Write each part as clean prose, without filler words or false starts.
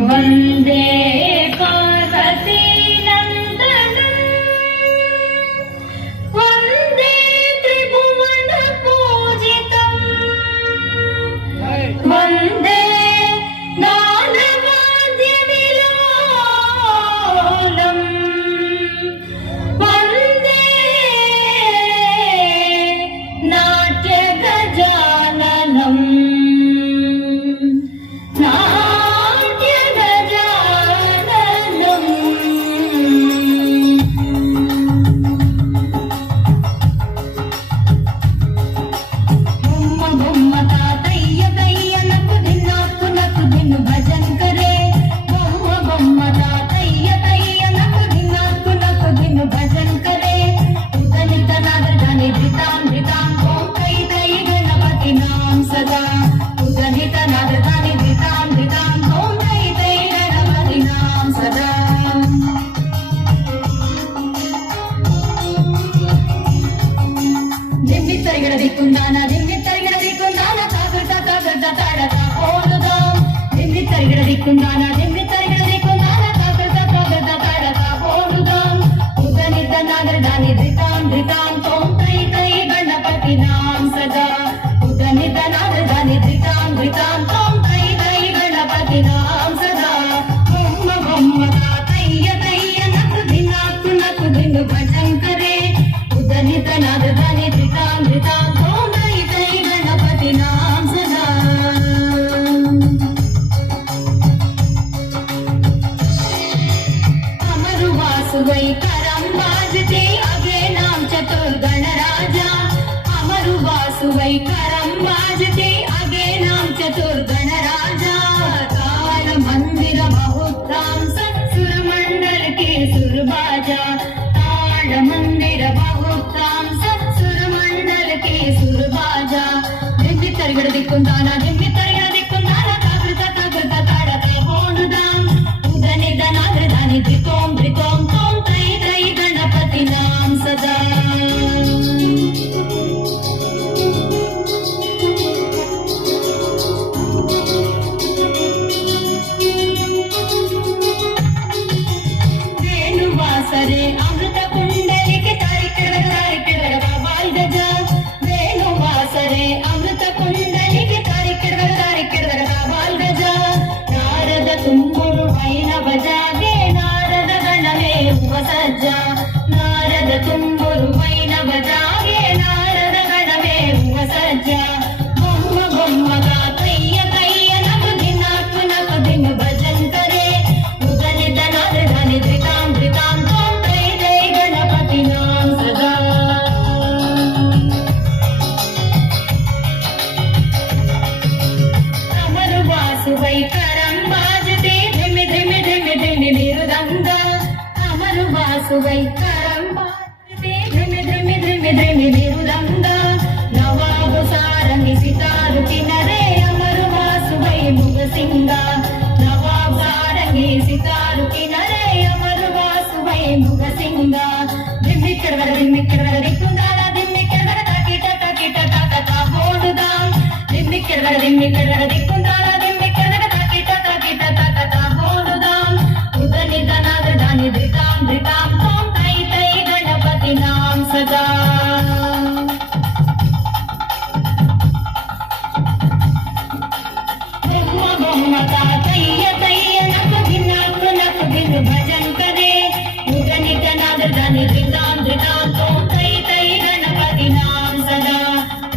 वंदे पार्वती नंदन वंदे त्रिभुवन पूजितम् वंदे गानवाद्य विलोलम् वंदे नाट्य गजाननम् కుందాన దిమ్మి తరిగడ దిక్కుందాన తాగడ తాగడ తాడత పోదుదాం దిమ్మి తరిగడ దిక్కుందాన దిమ్మి తరిగడ దిక్కుందాన తాగడ తాగడ తాడత పోదుదాం ఉదనిత నాగర దాని దితాం దితాం తోం తై తై గణపతి నాం సదా ఉదనిత నాగర దాని దితాం దితాం తోం తై తై గణపతి నాం సదా బొమ్మ బొమ్మ తాతయ్య తయ్య నకు దినాకు నకు దిను భజన్ కరే ఉదనిత నాగర దాని దితాం దితాం करम बाजते आगे नाम चतुर्गण राजा अमरु वासुवै करम बाजते आगे नाम चतुर्गण राजा ताल मंदिर बहुत्राम सुर मंडल के सुर बाजा ताल मंदिर बहुत्राम सुर मंडल के सुर बाजा दिव्य तरगड़ दिक्कुंदाना दिव्य तरगड़ दिक्कुंदाना तागृत तागृत ताड़त होनुदाम उदनि दनाद्र दानि दितोम दितोम नाम सदा वेणुवासरे अमृत कुंडली के तारिकड़ बाल गजा वेणुवासरे अमृत कुंडली के तारिकड़ बाल गजा नारद तुम्बुरु वैनव जागे नारद गणमे उपसज्जा नारद तुम्बुरु वैनव जागे नारद गणमे उपसज्जा बొమ్మ బొమ్మగా తయ్య తయ్య నకు దిను భజన్ करे ఉదని ధనాద ధని ధృతాం ధృతాం తోం తై తై గణపతి నాం సదా అమరు వాసువై కరం బాజతే ధిమి ధిమి ధిమి ధిమి నిరుదంగ అమరు వాసువై కరం బాజతే ధిమి ధిమి ధిమి ధిమి నిరుదంగ నవాబు సారంగి సితారు కినరే అమరు వాసువై ముగసింగ నవాబు సారంగి సితారు కినరే అమరు వాసువై ముగసింగ దిమ్మిక్కడ దిక్కుందాల దిమ్మిక్కడ తాకిట తాకిట తాకత బోడుదాం దిమ్మిక్కడ దిక్కుందాల దిమ్మిక్కడ తాకిట తాకిట తాకత బోడుదాం ఉదని ధనాద దాని ధృతాం ధృతాం తోం తై తై గణపతి నాం సదా भजन करे उदनि धनाद धनि धृतां धृतां तों तै तै गणपति नाम सदा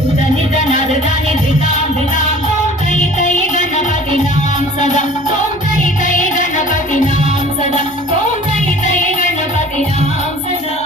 उदनि धनाद धनि धृतां धृतां तों तै तै गणपति नाम सदा तों तै तै गणपति नाम सदा तों तै तै गणपति नाम सदा